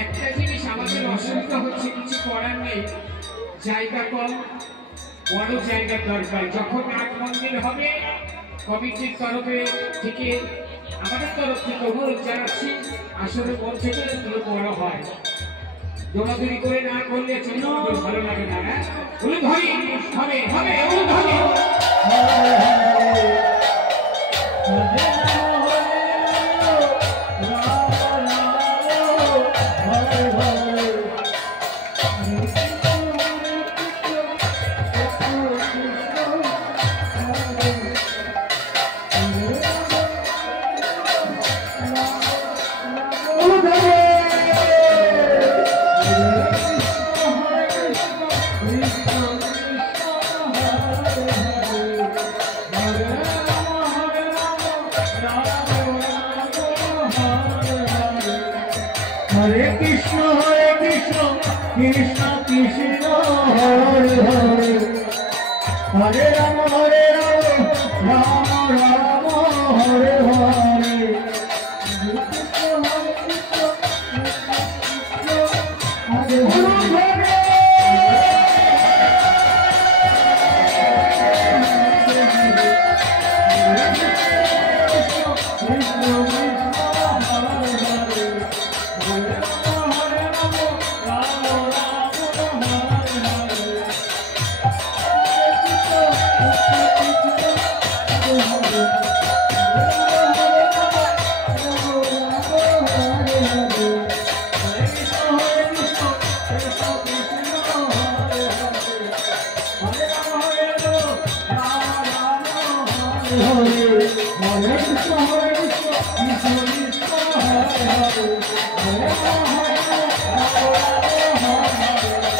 একটা জিনিস আমাদের অসুবিধা হচ্ছে, কিছু করার নেই, জায়গা কম, বড় জায়গার দরকার। যখন নাট মন্দির হবে কমিটির তরফে থেকে, আমাদের তরফ থেকে অনুরোধ জানাচ্ছি আসলে মঞ্চটা একটু বড় হয়, দৌড়াদৌড়ি করে না করলে ভালো লাগে না। হ্যাঁ উলুধ্বনি হবে, হবে উলুধ্বনি। Hare Krishna Krishna Krishna Hare Hare Hare Rama Rama Rama Hare Hare Hare Hare Hare Krishna Krishna Krishna Hare Hare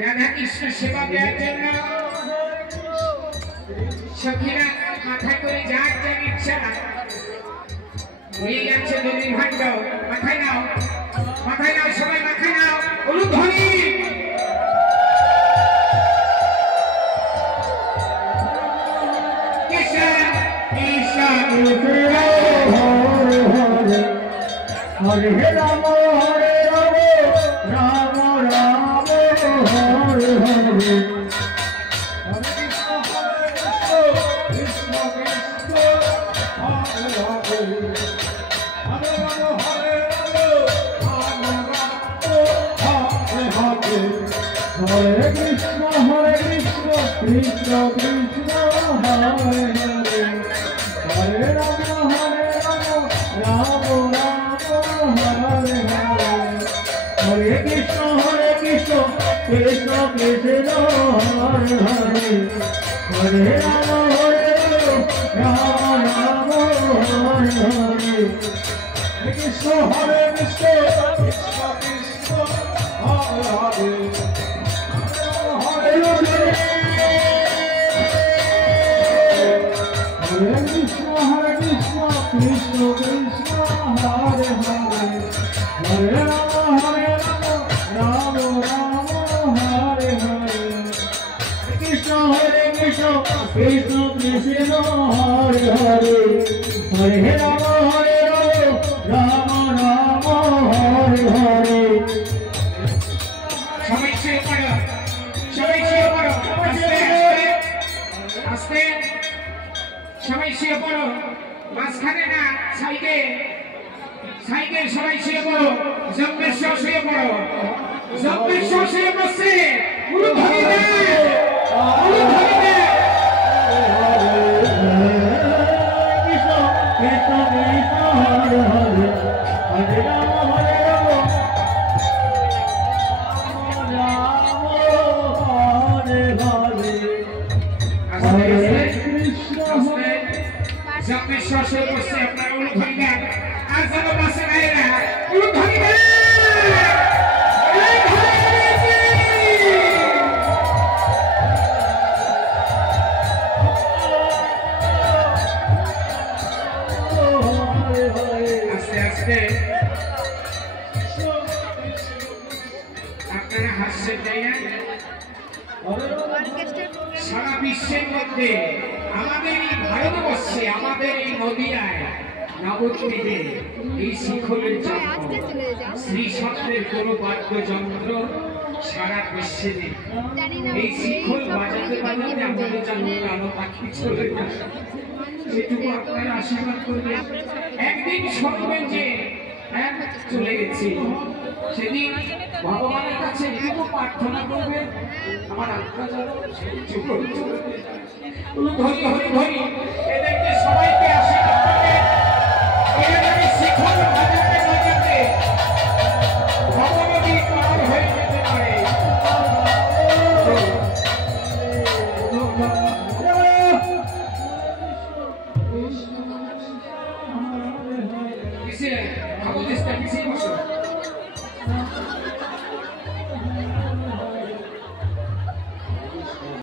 Radha Krishna সেবা দেওয়ার জন্য সখীরা মাথায় করে যার যার ইচ্ছা হয়ে যাচ্ছে দলিল ভাণ্ড। মাথায় নাও, মাথায় নাও, সবাই মাথায় নাও, উলুধ্বনি। Krishna Krishna Hare Rama Hare Rama Rama Hare Hare Hare Krishna Krishna Krishna Hare Hare Hare Rama Rama Rama Hare Hare Hare Krishna Krishna Krishna Hare Hare Hare Rama Rama Hare Hare Krishna Hare Krishna Krishna Krishna Hare Hare Hare Krishna Krishna Krishna Hare Hare Hare Rama Rama Hare Hare Krishna Krishna Krishna Hare Hare Hare Rama Rama Hare Hare সবাই ছেড়ে পড়ো, সবাই ছেড়ে পড়ো, আস্তে আস্তে সবাই শুয়ে পড়ো, মাঝখানে না, সাইডে সাইডে সবাই শুয়ে পড়ো, জম্বেশ্বর শুয়ে পড়ো, জগদীশ্বর সে বসে গুরু ধরি দে গুরু ধরি দে কৃষ্ণ কৃষ্ণ কৃষ্ণ হরে হরে হরে রাম হরে রাম রাম হরে হরে হরে কৃষ্ণ হরে জগদীশ্বর সে বসে আপনারা গুরু ধরি দেন আর যেন বসে ভাইরা গুরু ধরি দেন আপনারা হাসছেন তাই না? সারা বিশ্বের মধ্যে আমাদের এই ভারতবর্ষে আমাদের এই নদিয়ায় নবদ্বীপে এই শিখরের জন্য শ্রী সত্যের কোন বাদ্যযন্ত্র সারা বিশ্বে নেই। এই শিখর বাজাতে বাজাতে আমাদের যেন কালো পাখি চলে যায় সেটুকু আপনারা আশীর্বাদ করবেন। একদিন শুনবেন যে চলে গেছি, সেদিন ভগবানের কাছে এটুকু প্রার্থনা করবেন আমার আত্মা যেন ধরি হরি ধরি এদেরকে সবাইকে আশীর্বাদ করবেন। শিখর বাজাতে